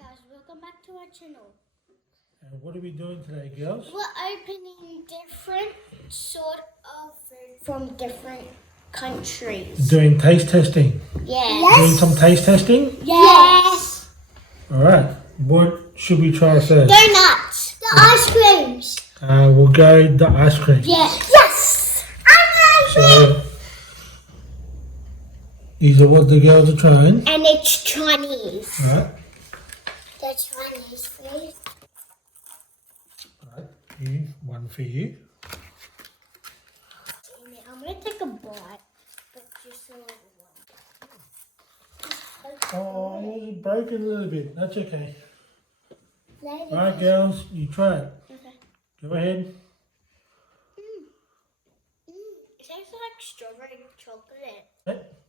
guys, welcome back to our channel. And what are we doing today, girls? We're opening different sort of food from different countries. Doing taste testing. Yes. Doing some taste testing? Yes. Alright. What should we try first? Donuts. The ice creams. We'll go the ice cream. Yes. Yes. So, these are what the girls are trying. And it's Chinese. Alright. The Chinese food. Alright. One for you. I'm going to take a bite, but just a little one. Oh, it's broken a little bit. That's okay. Later. Alright, girls, you try it. Okay. Go ahead. It tastes like strawberry chocolate. What?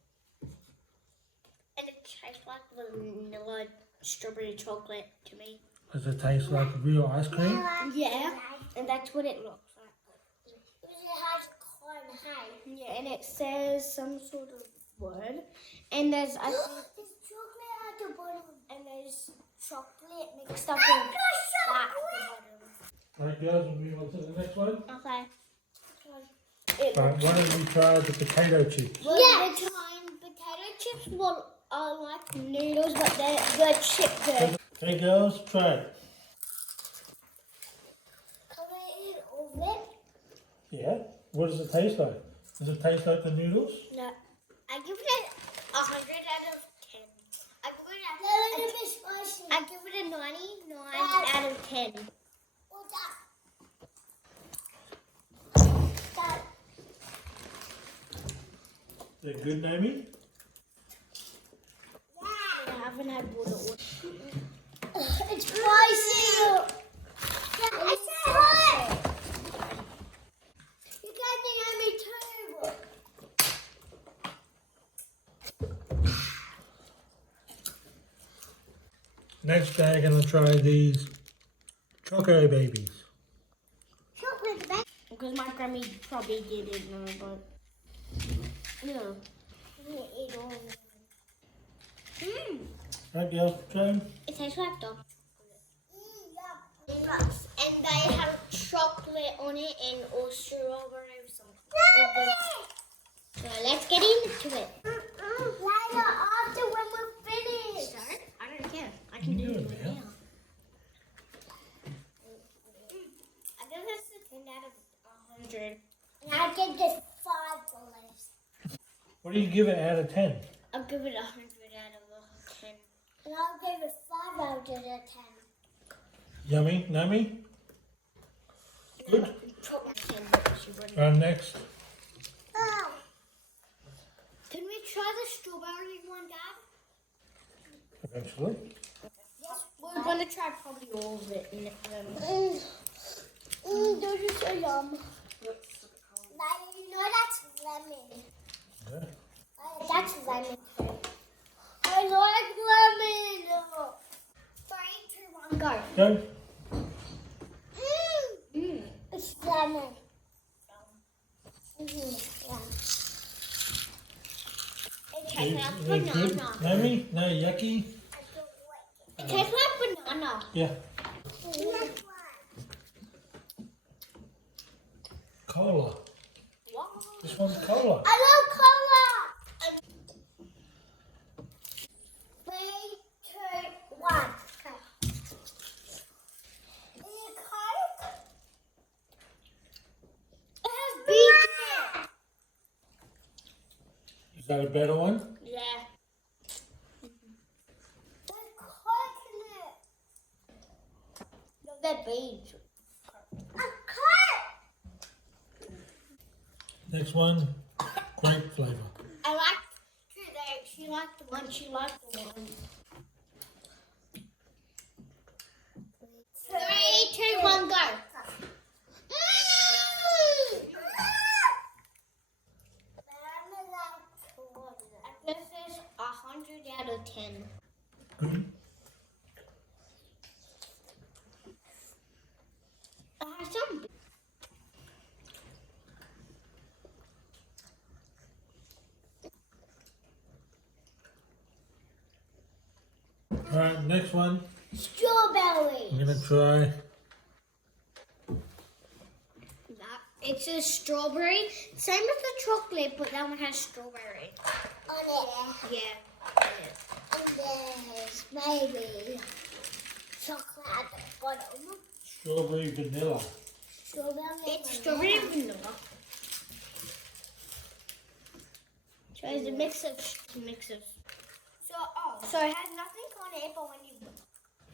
And it tastes like vanilla strawberry chocolate to me. Does it taste like real ice cream? Yeah, and that's what it looks like. Yeah, and it says some sort of word. And there's, I think, chocolate at the bottom. And there's chocolate mixed up with that at the Alright, girls, we'll move on to the next one. bottom. Okay. Right, why don't we try the potato chips? Well, the time potato chips are like noodles, but they're chipped. Okay, girls, try it. Can I eat all of it? Yeah? What does it taste like? Does it taste like the noodles? No. I give it 100 out of 10. I give it a 99 out of 10. Is it good, Naomi? I haven't had water. It's spicy. It's hot. You can't deny me too. Next day, I'm going to try these Choco Babies. Chocolate baby. Because my grandma probably didn't know, but no. I'm gonna eat all of it. Right, girls, try them. It tastes like dog chocolate. And they have chocolate on it and or strawberry or something. So let's get into it. Later, after when we're finished. Start? I don't care. I can do it now. I give this a 10 out of 100. And I give this $5. What do you give it out of 10? I'll give it 100 out of 10. And I'll give it 5 out of 10. Yummy, Naomi? Good? Right, next. Oh. Can we try the strawberry one, Dad? Eventually. Yes. We're going to try probably all of it. Those are so yum. No, that's lemon. Yeah. That's lemon. I like lemon. 3, 2, 1, go. Go. It's lemon. It tastes like Is it good? banana. Naomi? No, yucky? It tastes like banana. Yeah. Cola. What? This one's cola. I love cola. 3, 2, 1. Okay. Is it Coke? It has beef in it. Is that a better one? Yeah. There's Coke in it. No, they're beans. A Coke. Next one, grape flavour. I like today. She liked the one. She liked the one. 3, 2, 1, go. This is 100 out of 10. Good. Some. Alright, next one, Strawberry. I'm gonna try. It's a strawberry. Same as the chocolate, but that one has strawberry. On it. Yeah. And there's maybe chocolate at the bottom. Strawberry vanilla. It's strawberry vanilla. So it's a mix of. So it has nothing on it, but when you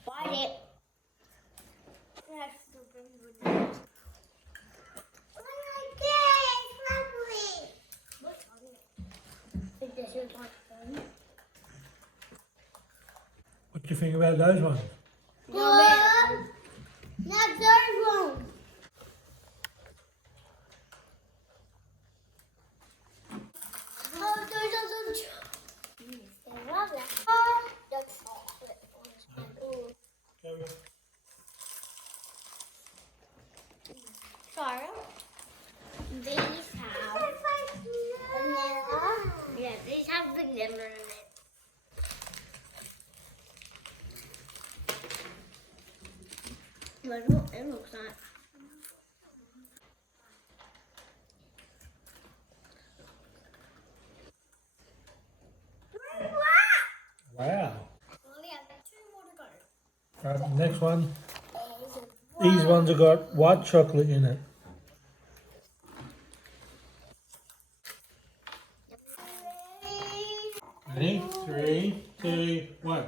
bite it, it has strawberry vanilla. What do you think about those ones? Not those ones. Oh, those are the they're lovely. Oh, the chocolate ones. Ooh. Sorry. These have vanilla. Yeah, these have vanilla in it. That's what it looks like. Wow. We only have 2 more to go. Right, next one. These ones have got white chocolate in it. Ready? 3, 2, 1.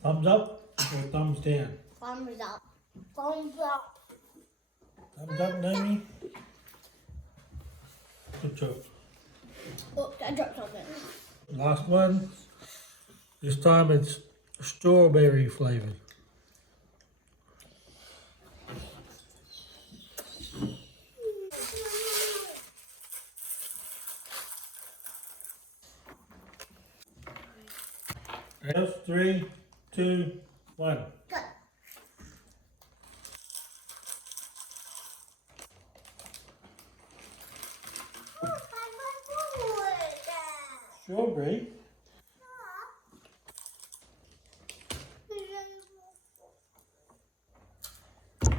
Thumbs up or thumbs down? Thumbs up. Thumbs up. Thumbs up, Naomi. Good job. Oh, I dropped something. Last one. This time it's strawberry flavoured. Ready? 3, 2, 1. Go. Strawberry?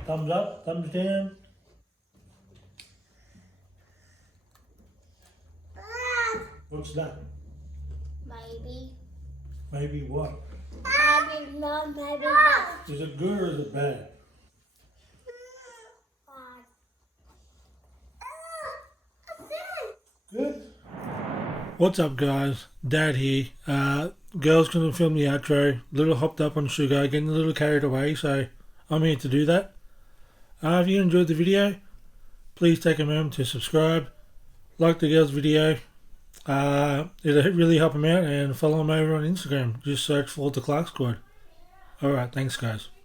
Thumbs up, thumbs down. What's that? Maybe. Maybe what? Maybe not, maybe not. Is it good or is it bad? Good. What's up, guys? Dad here. Girls gonna film the outro. Little hopped up on sugar, getting a little carried away, so I'm here to do that. If you enjoyed the video, please take a moment to subscribe, like the girls' video. It'll really help them out, and follow them over on Instagram. Just search for the Clark Squad. Alright, thanks guys.